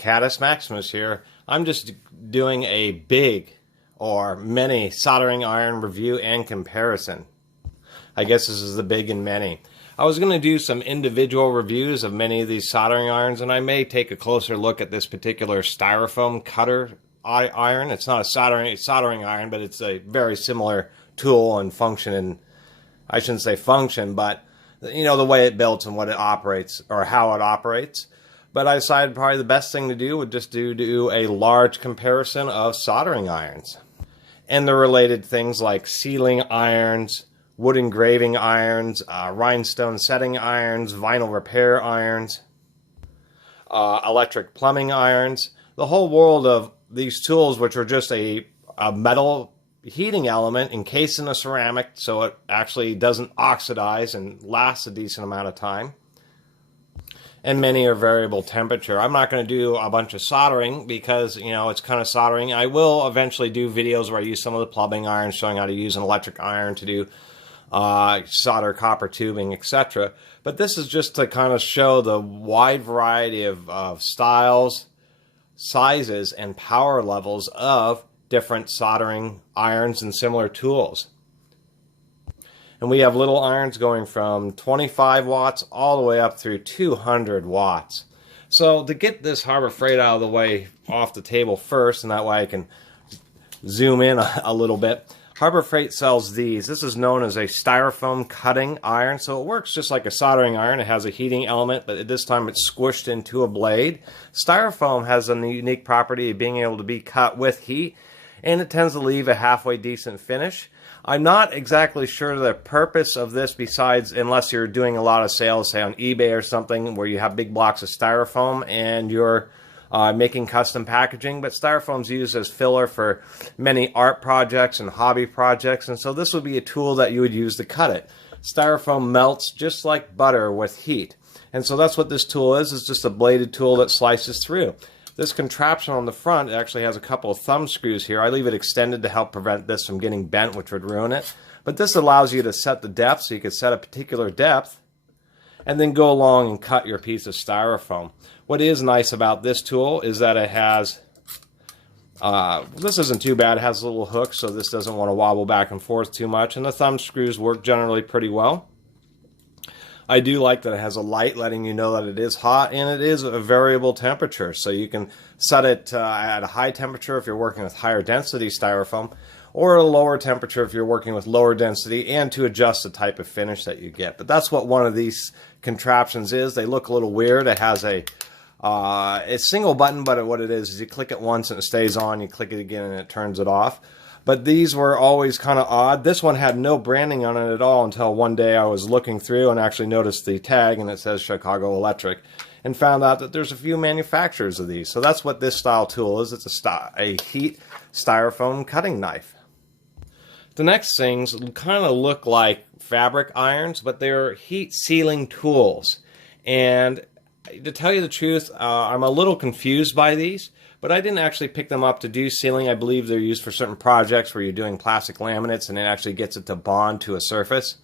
Catus Maximus here. I'm just doing a big or many soldering iron review and comparison. I guess this is the big and many. I was going to do some individual reviews of many of these soldering irons, and I may take a closer look at this particular styrofoam cutter iron. It's not a soldering iron, but it's a very similar tool and function, and I shouldn't say function, but you know, the way it builds and what it operates, or how it operates. But I decided probably the best thing to do would just do a large comparison of soldering irons and the related things like sealing irons, wood engraving irons, rhinestone setting irons, vinyl repair irons, electric plumbing irons, the whole world of these tools, which are just a metal heating element encased in a ceramic, so it actually doesn't oxidize and lasts a decent amount of time. And many are variable temperature. I'm not going to do a bunch of soldering because, you know, it's kind of soldering. I will eventually do videos where I use some of the plumbing irons, showing how to use an electric iron to do solder copper tubing, etc. But this is just to kind of show the wide variety of styles, sizes, and power levels of different soldering irons and similar tools. And we have little irons going from 25 watts all the way up through 200 watts. So to get this Harbor Freight out of the way off the table first, and that way I can zoom in a little bit, Harbor Freight sells these. This is known as a styrofoam cutting iron. So it works just like a soldering iron. It has a heating element, but at this time it's squished into a blade. Styrofoam has a unique property of being able to be cut with heat, and it tends to leave a halfway decent finish. I'm not exactly sure the purpose of this, besides unless you're doing a lot of sales, say on eBay or something, where you have big blocks of styrofoam and you're making custom packaging. But styrofoam's used as filler for many art projects and hobby projects, and so this would be a tool that you would use to cut it. Styrofoam melts just like butter with heat, and so that's what this tool is. It's just a bladed tool that slices through. This contraption on the front actually has a couple of thumb screws here. I leave it extended to help prevent this from getting bent, which would ruin it. But this allows you to set the depth, so you could set a particular depth and then go along and cut your piece of styrofoam. What is nice about this tool is that it has, this isn't too bad. It has a little hook, so this doesn't want to wobble back and forth too much. And the thumb screws work generally pretty well. I do like that it has a light letting you know that it is hot, and it is a variable temperature. So you can set it at a high temperature if you're working with higher density styrofoam, or a lower temperature if you're working with lower density, and to adjust the type of finish that you get. But that's what one of these contraptions is. They look a little weird. It has a single button, but what it is you click it once and it stays on. You click it again and it turns it off. But these were always kind of odd. This one had no branding on it at all until one day I was looking through and actually noticed the tag, and it says Chicago Electric, and found out that there's a few manufacturers of these. So that's what this style tool is. It's a heat styrofoam cutting knife. The next things kind of look like fabric irons, but they're heat sealing tools. And to tell you the truth, I'm a little confused by these. But I didn't actually pick them up to do sealing. I believe they're used for certain projects where you're doing plastic laminates and it actually gets it to bond to a surface.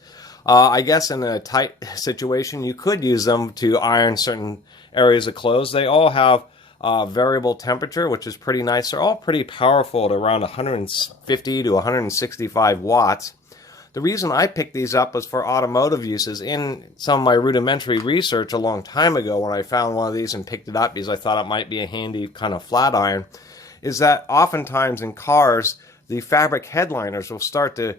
I guess in a tight situation, you could use them to iron certain areas of clothes. They all have variable temperature, which is pretty nice. They're all pretty powerful at around 150 to 165 watts. The reason I picked these up was for automotive uses. In some of my rudimentary research a long time ago, when I found one of these and picked it up because I thought it might be a handy kind of flat iron, is that oftentimes in cars, the fabric headliners will start to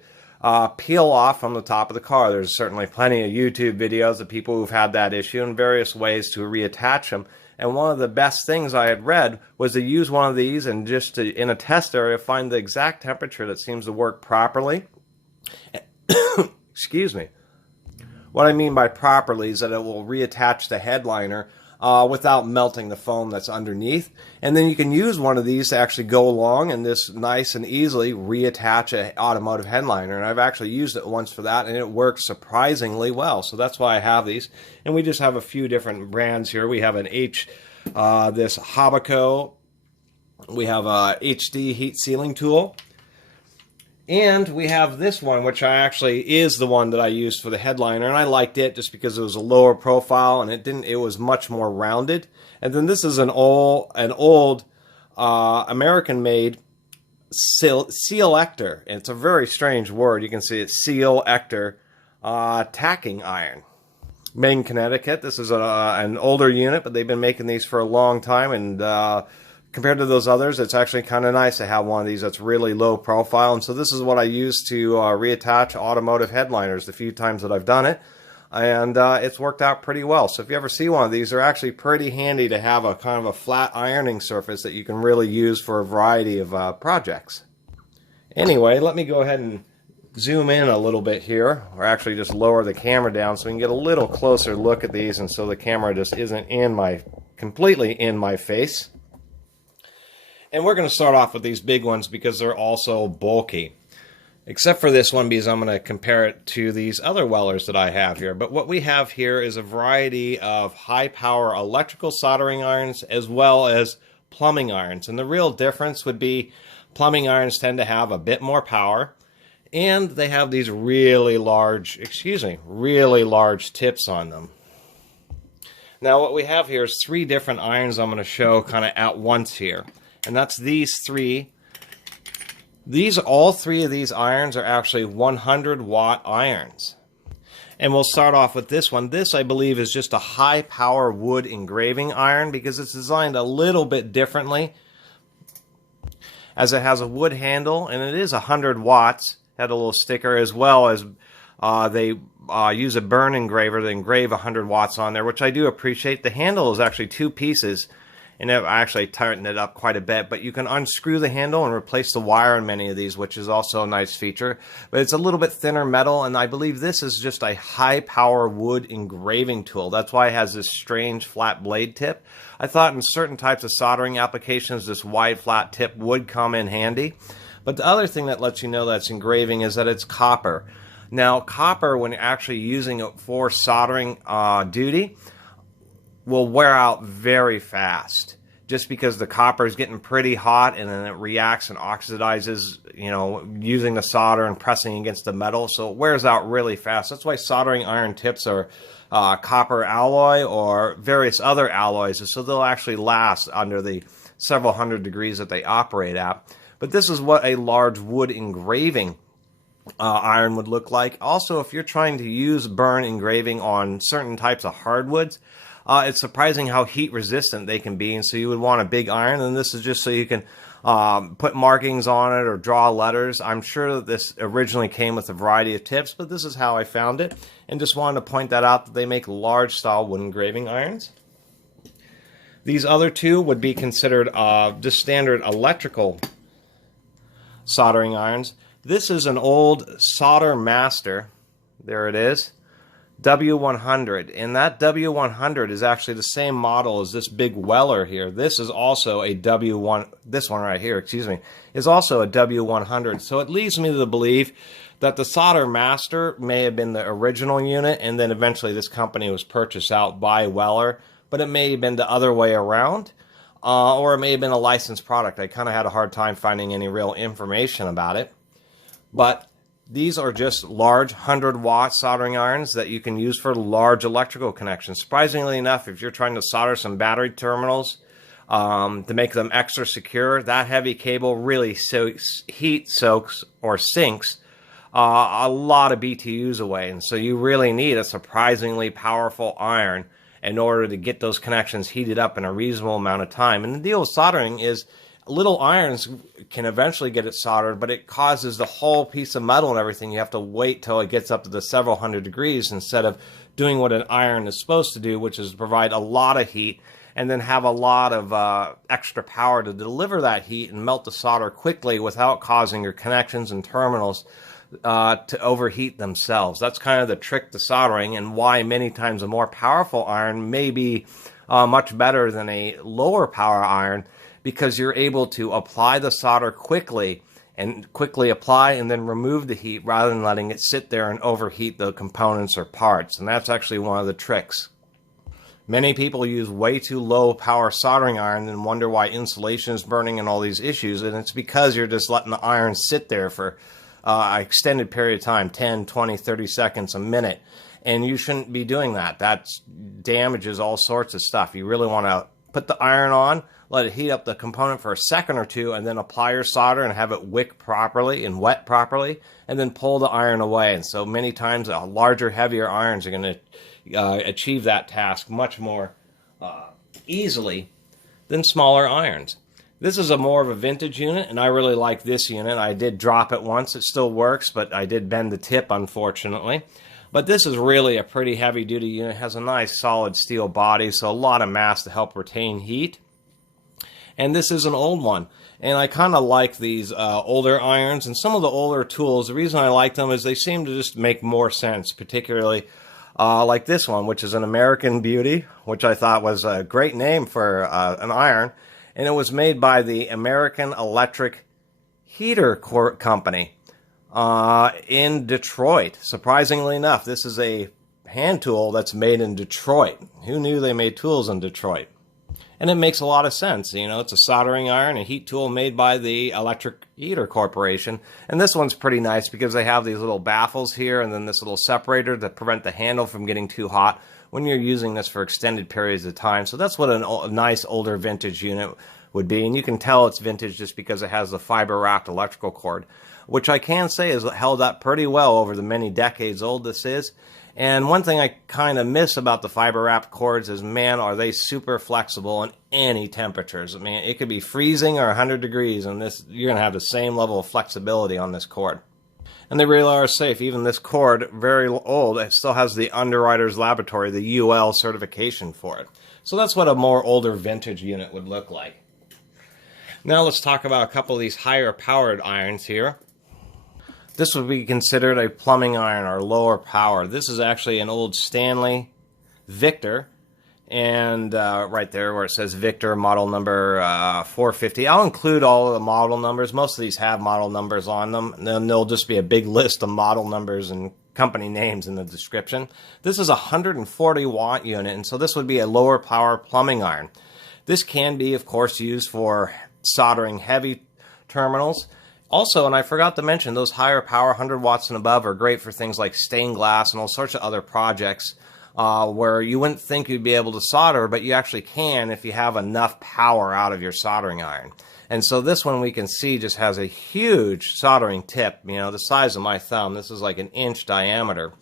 peel off from the top of the car. There's certainly plenty of YouTube videos of people who've had that issue and various ways to reattach them. And one of the best things I had read was to use one of these and just to, in a test area, find the exact temperature that seems to work properly. Excuse me. What I mean by properly is that it will reattach the headliner without melting the foam that's underneath. And then you can use one of these to actually go along and this nice and easily reattach an automotive headliner. And I've actually used it once for that, and it works surprisingly well. So that's why I have these. And we just have a few different brands here. We have an this Hobbico. We have a HD heat sealing tool. And we have this one, which actually is the one that I used for the headliner, and I liked it just because it was a lower profile and it was much more rounded. And then this is an old American-made Sealector, and it's a very strange word. You can see it's Sealector tacking iron. Made in Connecticut. This is an older unit, but they've been making these for a long time, and compared to those others, it's actually kind of nice to have one of these that's really low profile. And so this is what I use to reattach automotive headliners the few times that I've done it, and it's worked out pretty well. So if you ever see one of these, they're actually pretty handy to have a kind of a flat ironing surface that you can really use for a variety of projects. Anyway, let me go ahead and zoom in a little bit here, or actually just lower the camera down so we can get a little closer look at these, and so the camera just isn't completely in my face. And we're going to start off with these big ones because they're also bulky. Except for this one, because I'm going to compare it to these other Wellers that I have here. But what we have here is a variety of high-power electrical soldering irons as well as plumbing irons. And the real difference would be plumbing irons tend to have a bit more power, and they have these really large tips on them. Now what we have here is 3 different irons I'm going to show kind of at once here. And that's these 3. All 3 of these irons are actually 100-watt irons. And we'll start off with this one. This, I believe, is just a high-power wood engraving iron because it's designed a little bit differently, as it has a wood handle, and it is 100 watts. Had a little sticker, as well as they use a burn engraver to engrave 100 watts on there, which I do appreciate. The handle is actually 2 pieces, and I actually tightened it up quite a bit, but you can unscrew the handle and replace the wire in many of these, which is also a nice feature. But it's a little bit thinner metal, and I believe this is just a high-power wood engraving tool. That's why it has this strange flat blade tip. I thought in certain types of soldering applications, this wide flat tip would come in handy. But the other thing that lets you know that's engraving is that it's copper. Now, copper, when you're actually using it for soldering duty, will wear out very fast, just because the copper is getting pretty hot and then it reacts and oxidizes, using the solder and pressing against the metal, so it wears out really fast. That's why soldering iron tips are copper alloy or various other alloys, so they'll actually last under the several hundred degrees that they operate at. But this is what a large wood engraving iron would look like. Also, if you're trying to use burn engraving on certain types of hardwoods, it's surprising how heat resistant they can be, and so you would want a big iron, and this is just so you can put markings on it or draw letters. I'm sure that this originally came with a variety of tips, but this is how I found it, and just wanted to point that out, that they make large style wood engraving irons. These other 2 would be considered just standard electrical soldering irons. This is an old Solder Master, there it is, W100, and that W100 is actually the same model as this big Weller here. This is also a this one right here, is also a W100. So it leads me to believe that the Solder Master may have been the original unit, and then eventually this company was purchased out by Weller, but it may have been the other way around, or it may have been a licensed product. I kind of had a hard time finding any real information about it. But these are just large 100-watt soldering irons that you can use for large electrical connections. Surprisingly enough, if you're trying to solder some battery terminals to make them extra secure, that heavy cable really heat soaks or sinks a lot of BTUs away. And so you really need a surprisingly powerful iron in order to get those connections heated up in a reasonable amount of time. And the deal with soldering is little irons can eventually get it soldered, but it causes the whole piece of metal and everything. You have to wait till it gets up to the several hundred degrees instead of doing what an iron is supposed to do, which is provide a lot of heat and then have a lot of extra power to deliver that heat and melt the solder quickly without causing your connections and terminals to overheat themselves. That's kind of the trick to soldering, and why many times a more powerful iron may be much better than a lower power iron, because you're able to apply the solder quickly and quickly apply and then remove the heat rather than letting it sit there and overheat the components or parts. And that's actually one of the tricks. Many people use way too low power soldering iron and wonder why insulation is burning and all these issues, and it's because you're just letting the iron sit there for extended period of time, 10, 20, 30 seconds, a minute. And you shouldn't be doing that. That damages all sorts of stuff. You really want to put the iron on, let it heat up the component for a second or two, and then apply your solder and have it wick properly and wet properly, and then pull the iron away. And so many times larger, heavier irons are going to achieve that task much more easily than smaller irons. This is more of a vintage unit, and I really like this unit. I did drop it once. It still works, but I did bend the tip, unfortunately. But this is really a pretty heavy-duty unit. It has a nice solid steel body, so a lot of mass to help retain heat. And this is an old one. And I kind of like these older irons. And some of the older tools, the reason I like them is they seem to just make more sense, particularly like this one, which is an American Beauty, which I thought was a great name for an iron. And it was made by the American Electric Heater Company in Detroit. Surprisingly enough, this is a hand tool that's made in Detroit. Who knew they made tools in Detroit? And it makes a lot of sense. You know, it's a soldering iron, a heat tool made by the Electric Heater Corporation. And this one's pretty nice because they have these little baffles here and then this little separator to prevent the handle from getting too hot when you're using this for extended periods of time. So that's what a nice older vintage unit would be. And you can tell it's vintage just because it has the fiber wrapped electrical cord, which I can say is held up pretty well over the many decades old this is. And one thing I kind of miss about the fiber wrapped cords is, man, are they super flexible in any temperatures. I mean, it could be freezing or 100 degrees, and you're going to have the same level of flexibility on this cord. And they really are safe. Even this cord, very old, it still has the Underwriters Laboratory, the UL certification for it. So that's what a more older vintage unit would look like. Now let's talk about a couple of these higher powered irons here. This would be considered a plumbing iron or lower power. This is actually an old Stanley Victor, and right there where it says Victor model number 450. I'll include all of the model numbers. Most of these have model numbers on them, and then there'll just be a big list of model numbers and company names in the description. This is a 140 watt unit, and so this would be a lower power plumbing iron. This can be, of course, used for soldering heavy terminals. Also, and I forgot to mention, those higher power 100 watts and above are great for things like stained glass and all sorts of other projects where you wouldn't think you'd be able to solder, but you actually can if you have enough power out of your soldering iron. And so this one we can see just has a huge soldering tip, you know, the size of my thumb. This is like an inch diameter.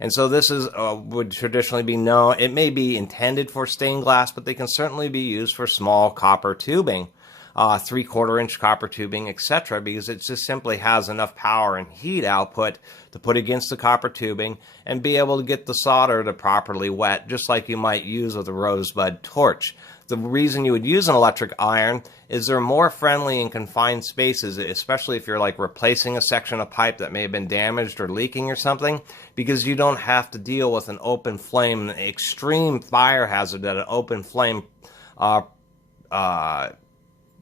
And so this is would traditionally be known, it may be intended for stained glass, but they can certainly be used for small copper tubing. 3/4 inch copper tubing, etc., because it just simply has enough power and heat output to put against the copper tubing and be able to get the solder to properly wet, just like you might use with a rosebud torch. The reason you would use an electric iron is they're more friendly in confined spaces, especially if you're like replacing a section of pipe that may have been damaged or leaking or something, because you don't have to deal with an open flame, an extreme fire hazard that an open flame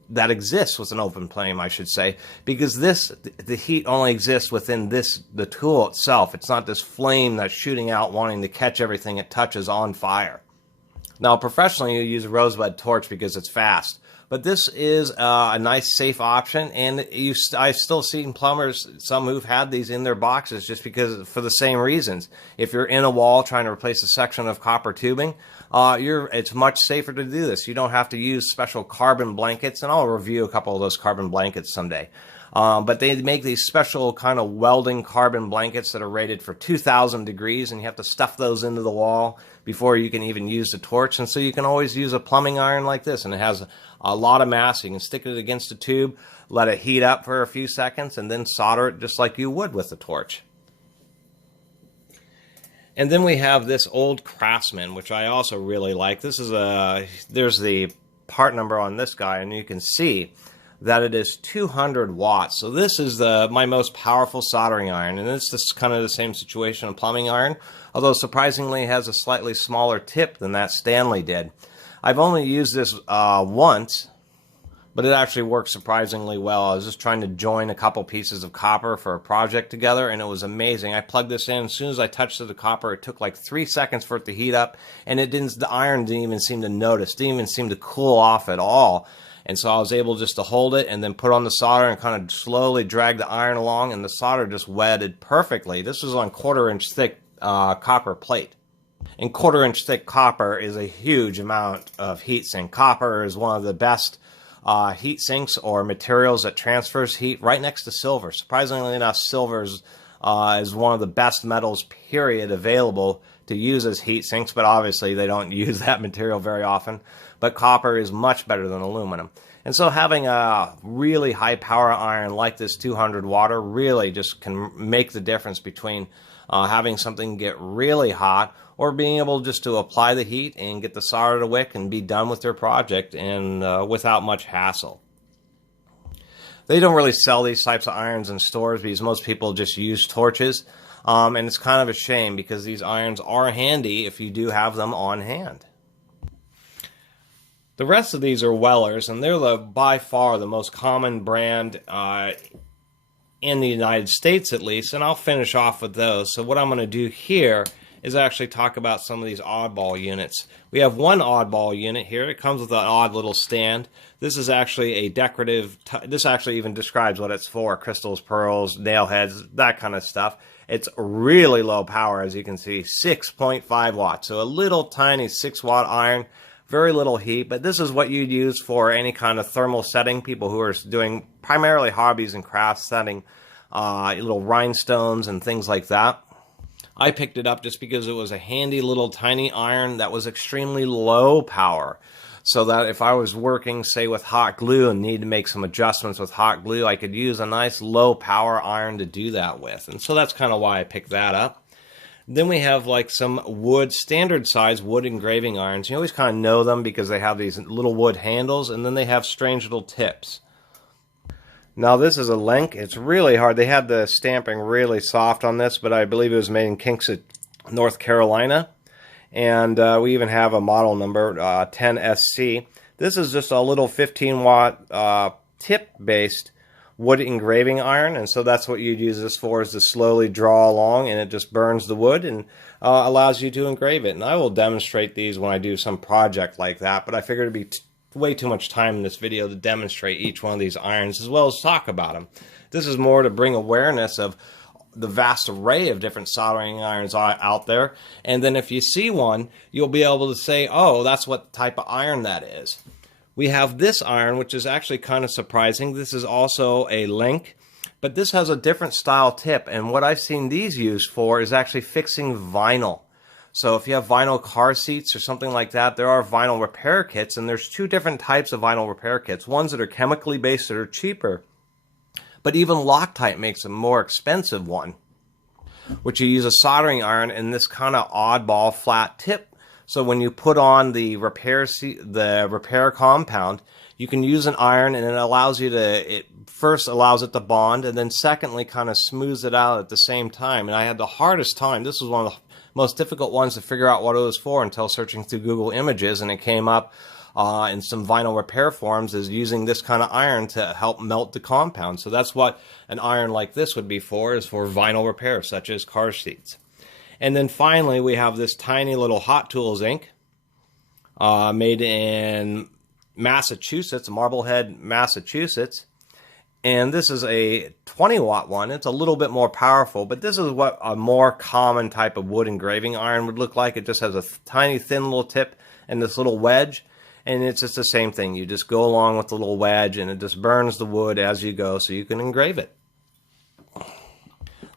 that exists with an open flame, I should say, because the heat only exists within the tool itself. It's not this flame that's shooting out wanting to catch everything it touches on fire. Now, professionally, you use a rosebud torch because it's fast, but this is a nice, safe option, and I've still seen plumbers, some who've had these in their boxes just because, for the same reasons. If you're in a wall trying to replace a section of copper tubing, it's much safer to do this. You don't have to use special carbon blankets, and I'll review a couple of those carbon blankets someday. But they make these special kind of welding carbon blankets that are rated for 2,000 degrees, and you have to stuff those into the wall before you can even use the torch. And so you can always use a plumbing iron like this, and it has a lot of mass. You can stick it against a tube, let it heat up for a few seconds, and then solder it just like you would with the torch. And then we have this old Craftsman, which I also really like. This is there's the part number on this guy, and you can see that it is 200 watts. So this is my most powerful soldering iron, and it's just kind of the same situation a plumbing iron, although surprisingly it has a slightly smaller tip than that Stanley did. I've only used this once, but it actually works surprisingly well. I was just trying to join a couple pieces of copper for a project together, and it was amazing. I plugged this in. As soon as I touched the copper, it took like 3 seconds for it to heat up, and the iron didn't even seem to notice, didn't even seem to cool off at all. And so I was able just to hold it and then put on the solder and kind of slowly drag the iron along, and the solder just wedded perfectly. This was on 1/4-inch thick copper plate. And 1/4-inch thick copper is a huge amount of heat sink. Copper is one of the best heat sinks or materials that transfers heat, right next to silver. Surprisingly enough, silver is one of the best metals, period, available to use as heat sinks, but obviously they don't use that material very often. But copper is much better than aluminum. And so having a really high power iron like this 200 watt really just can make the difference between having something get really hot or being able just to apply the heat and get the solder to wick and be done with their project and without much hassle. They don't really sell these types of irons in stores because most people just use torches. And it's kind of a shame because these irons are handy if you do have them on hand. The rest of these are Wellers, and they're by far the most common brand in the United States, at least, and I'll finish off with those. So what I'm going to do here is actually talk about some of these oddball units. We have one oddball unit here. It comes with an odd little stand. This is actually a decorative, this actually even describes what it's for: crystals, pearls, nail heads, that kind of stuff. It's really low power, as you can see, 6.5 watts. So a little tiny 6-watt iron, very little heat, but this is what you'd use for any kind of thermal setting. People who are doing primarily hobbies and crafts setting, little rhinestones and things like that. I picked it up just because it was a handy little tiny iron that was extremely low power. So that if I was working, say, with hot glue and need to make some adjustments with hot glue, I could use a nice low power iron to do that with. And so that's kind of why I picked that up. Then we have like some wood, standard size wood engraving irons. You always kind of know them because they have these little wood handles, and then they have strange little tips. Now this is a Lenk. It's really hard. They had the stamping really soft on this, but I believe it was made in Kingston, North Carolina. And we even have a model number, 10SC. This is just a little 15-watt tip-based wood engraving iron, and so that's what you'd use this for, is to slowly draw along, and it just burns the wood and allows you to engrave it. And I will demonstrate these when I do some project like that, but I figured it'd be way too much time in this video to demonstrate each one of these irons as well as talk about them. This is more to bring awareness of the vast array of different soldering irons out there, and then if you see one, you'll be able to say, oh, that's what type of iron that is. We have this iron, which is actually kind of surprising. This is also a Lenk, but this has a different style tip, and what I've seen these used for is actually fixing vinyl. So if you have vinyl car seats or something like that, there are vinyl repair kits, and there's two different types of vinyl repair kits. Ones that are chemically based that are cheaper, but even Loctite makes a more expensive one, which you use a soldering iron and this kind of oddball flat tip. So when you put on the repair compound, you can use an iron, and it allows you to, it first allows it to bond, and then secondly kind of smooths it out at the same time. And I had the hardest time. This was one of the most difficult ones to figure out what it was for until searching through Google Images, and it came up in some vinyl repair forums as using this kind of iron to help melt the compound. So that's what an iron like this would be for, is for vinyl repair, such as car seats. And then finally, we have this tiny little Hot Tools ink made in Massachusetts, Marblehead, Massachusetts. And this is a 20-watt one. It's a little bit more powerful, but this is what a more common type of wood engraving iron would look like. It just has a tiny, thin little tip and this little wedge. And it's just the same thing. You just go along with the little wedge, and it just burns the wood as you go so you can engrave it.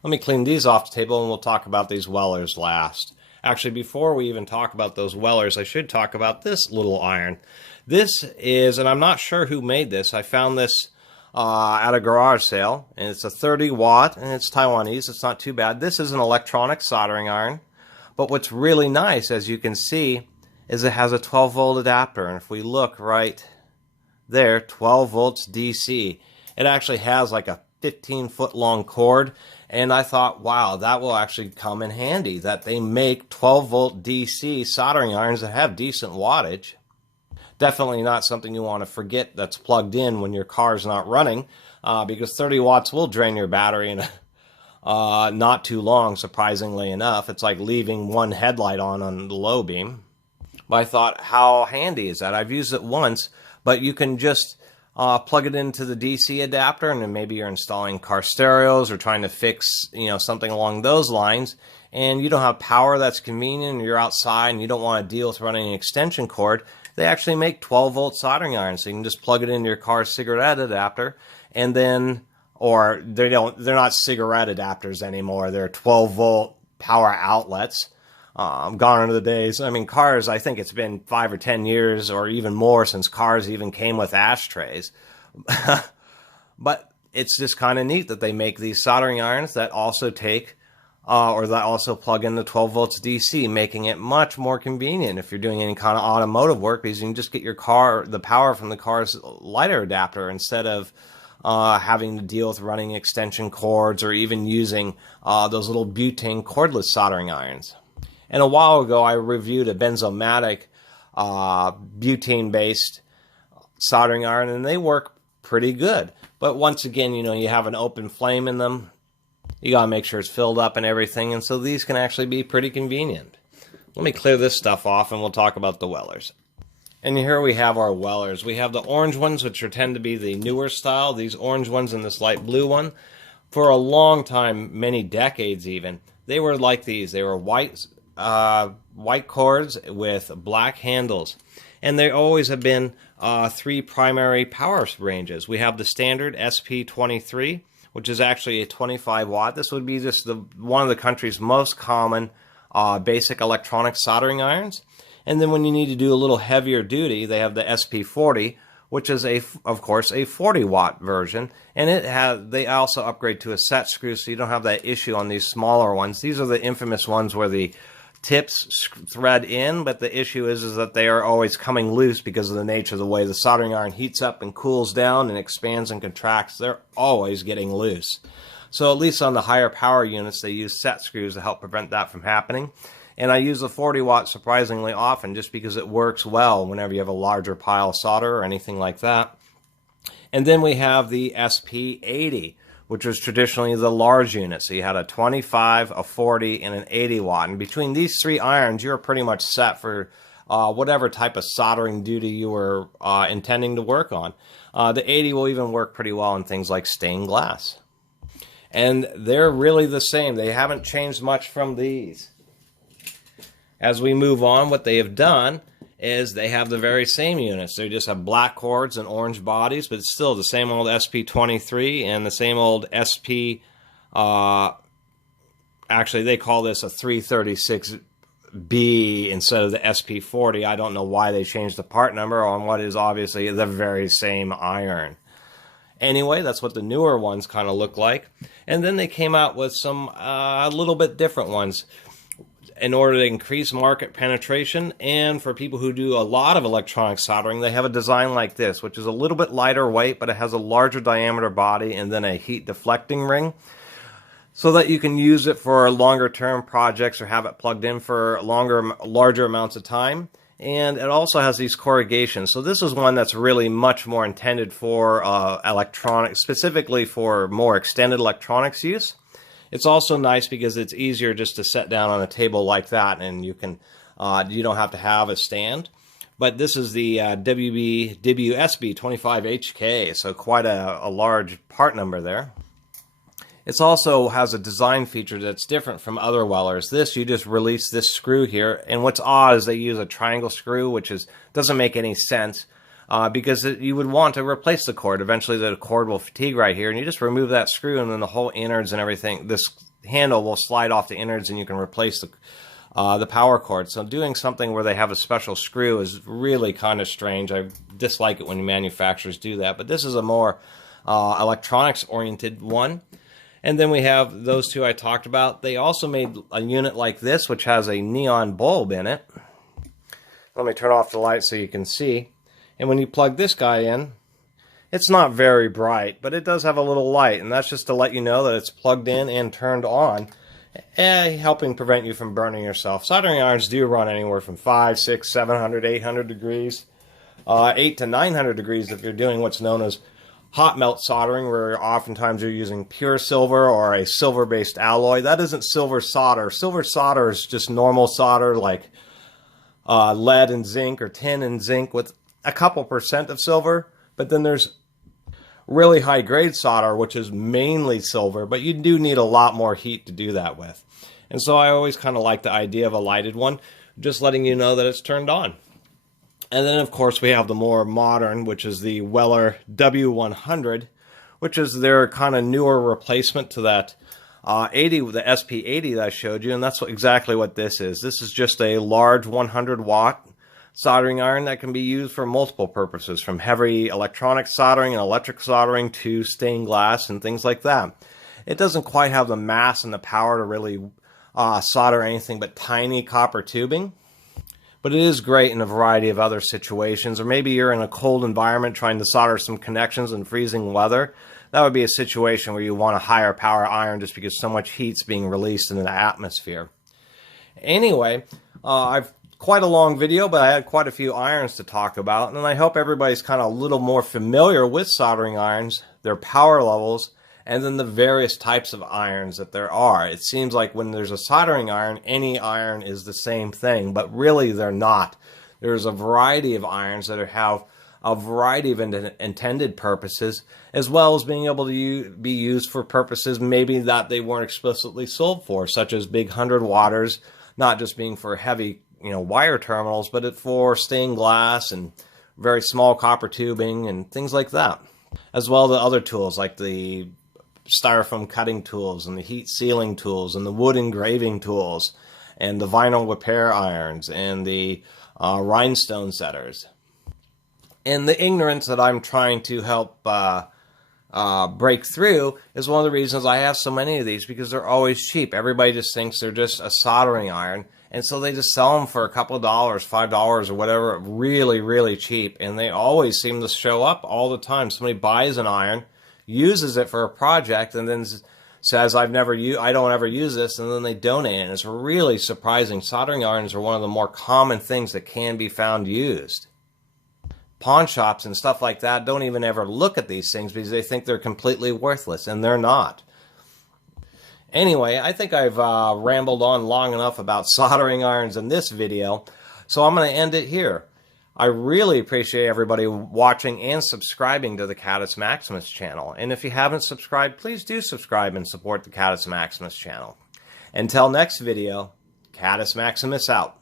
Let me clean these off the table, and we'll talk about these Wellers last. Actually, before we even talk about those Wellers, I should talk about this little iron. This is, and I'm not sure who made this. I found this at a garage sale, and it's a 30-watt, and it's Taiwanese. It's not too bad. This is an electronic soldering iron, but what's really nice, as you can see, is it has a 12-volt adapter, and if we look right there, 12 volts DC. It actually has like a 15-foot long cord, and I thought, wow, that will actually come in handy, that they make 12-volt DC soldering irons that have decent wattage. Definitely not something you want to forget that's plugged in when your car's not running, because 30 watts will drain your battery in not too long, surprisingly enough. It's like leaving one headlight on the low beam. But I thought, how handy is that? I've used it once, but you can just plug it into the DC adapter, and then maybe you're installing car stereos or trying to fix, something along those lines, and you don't have power that's convenient, and you're outside and you don't want to deal with running an extension cord. They actually make 12-volt soldering irons, so you can just plug it into your car's cigarette adapter, and then, or they're not cigarette adapters anymore. They're 12-volt power outlets. Gone are the days. I mean, cars, I think it's been 5 or 10 years or even more since cars even came with ashtrays. But it's just kind of neat that they make these soldering irons that also take or that also plug in the 12 volts DC, making it much more convenient if you're doing any kind of automotive work, because you can just get your car, the power from the car's lighter adapter, instead of having to deal with running extension cords or even using those little butane cordless soldering irons. And a while ago, I reviewed a Benzomatic butane-based soldering iron, and they work pretty good. But once again, you have an open flame in them. You gotta make sure it's filled up and everything, and so these can actually be pretty convenient. Let me clear this stuff off, and we'll talk about the Wellers. And here we have our Wellers. We have the orange ones, which tend to be the newer style. These orange ones and this light blue one. For a long time, many decades even, they were like these. They were white cords with black handles. And there always have been 3 primary power ranges. We have the standard SP23, which is actually a 25 watt. This would be just one of the country's most common basic electronic soldering irons. And then when you need to do a little heavier duty, they have the SP40, which is of course a 40 watt version, and they also upgrade to a set screw, so you don't have that issue on these smaller ones. These are the infamous ones where the tips thread in, but the issue is that they are always coming loose because of the nature of the way the soldering iron heats up and cools down and expands and contracts. They're always getting loose. So at least on the higher power units, they use set screws to help prevent that from happening. And I use the 40 watt surprisingly often, just because it works well whenever you have a larger pile of solder or anything like that. And then we have the SP80, which was traditionally the large unit. So you had a 25, a 40, and an 80 watt. And between these 3 irons, you're pretty much set for whatever type of soldering duty you were intending to work on. The 80 will even work pretty well on things like stained glass. And they're really the same. They haven't changed much from these. As we move on, what they have done is they have the very same units. They just have black cords and orange bodies, but it's still the same old SP23 and the same old SP, actually they call this a 336B instead of the SP40. I don't know why they changed the part number on what is obviously the very same iron. Anyway, that's what the newer ones kind of look like. And then they came out with some a little bit different ones in order to increase market penetration, and for people who do a lot of electronic soldering, they have a design like this, which is a little bit lighter weight, but it has a larger diameter body and then a heat deflecting ring, so that you can use it for longer term projects or have it plugged in for larger amounts of time. And it also has these corrugations. So this is one that's really much more intended for electronics, specifically for more extended electronics use. It's also nice because it's easier just to set down on a table like that, and you don't have to have a stand. But this is the WSB 25HK, so quite a large part number there. It also has a design feature that's different from other Wellers. This, you just release this screw here, and what's odd is they use a triangle screw, which doesn't make any sense. Because you would want to replace the cord. Eventually the cord will fatigue right here, and you just remove that screw, and then the whole innards and everything, this handle will slide off the innards, and you can replace the power cord. So doing something where they have a special screw is really kind of strange. I dislike it when manufacturers do that, but this is a more electronics-oriented one. And then we have those 2 I talked about. They also made a unit like this, which has a neon bulb in it. Let me turn off the light so you can see. And when you plug this guy in, it's not very bright, but it does have a little light, and that's just to let you know that it's plugged in and turned on, helping prevent you from burning yourself. Soldering irons do run anywhere from 500, 600, 700, 800 degrees, 800 to 900 degrees if you're doing what's known as hot melt soldering, where oftentimes you're using pure silver or a silver-based alloy. That isn't silver solder. Silver solder is just normal solder, like lead and zinc or tin and zinc with a couple percent of silver. But then there's really high grade solder, which is mainly silver, but you do need a lot more heat to do that with. And so I always kind of like the idea of a lighted one, just letting you know that it's turned on. And then of course we have the more modern, which is the Weller W100, which is their kind of newer replacement to that 80, the SP80 that I showed you, and that's exactly what this is. This is just a large 100 watt soldering iron that can be used for multiple purposes, from heavy electronic soldering and electric soldering to stained glass and things like that. It doesn't quite have the mass and the power to really solder anything but tiny copper tubing, but it is great in a variety of other situations. Or maybe you're in a cold environment trying to solder some connections in freezing weather. That would be a situation where you want a higher power iron just because so much heat's being released into the atmosphere. Anyway, I've quite a long video, but I had quite a few irons to talk about, and I hope everybody's kind of a little more familiar with soldering irons, their power levels, and then the various types of irons that there are. It seems like when there's a soldering iron, any iron is the same thing, but really they're not. There's a variety of irons that have a variety of intended purposes, as well as being able to be used for purposes maybe that they weren't explicitly sold for, such as big 100 watters, not just being for heavy wire terminals, but for stained glass and very small copper tubing and things like that. As well as the other tools like the styrofoam cutting tools and the heat sealing tools and the wood engraving tools and the vinyl repair irons and the rhinestone setters. And the ignorance that I'm trying to help break through is one of the reasons I have so many of these, because they're always cheap. Everybody just thinks they're just a soldering iron, and so they just sell them for a couple of dollars, $5 or whatever, really, really cheap. And they always seem to show up all the time. Somebody buys an iron, uses it for a project, and then says, I don't ever use this, and then they donate it. And it's really surprising. Soldering irons are one of the more common things that can be found used. Pawn shops and stuff like that don't even ever look at these things because they think they're completely worthless, and they're not. Anyway, I think I've rambled on long enough about soldering irons in this video, so I'm going to end it here. I really appreciate everybody watching and subscribing to the Catus Maximus channel. And if you haven't subscribed, please do subscribe and support the Catus Maximus channel. Until next video, Catus Maximus out.